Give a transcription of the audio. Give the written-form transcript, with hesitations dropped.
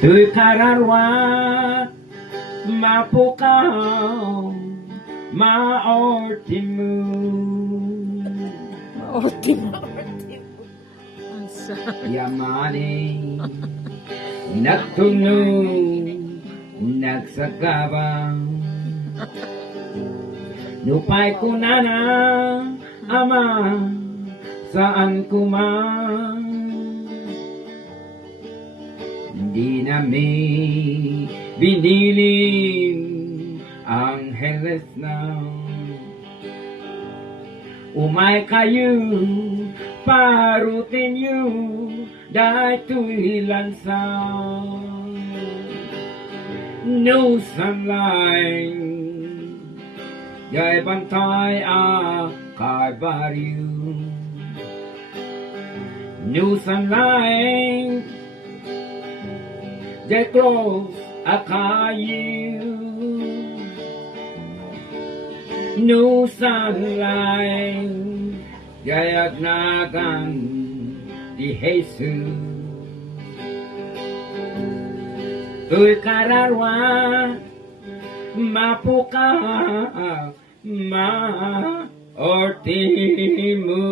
Tuy kararwa mapukaw maortimu yamani nagtunong nagsagabang lupay ko na ama saan kuman hindi namin biniling Angeles na umay kayo parutin nyo dahil lansan no sunlight yay bantay kay baryo no sunlight yay close kayo no sunlight yay agnagan di Jesus tuy kararwa mapuka ma ortimu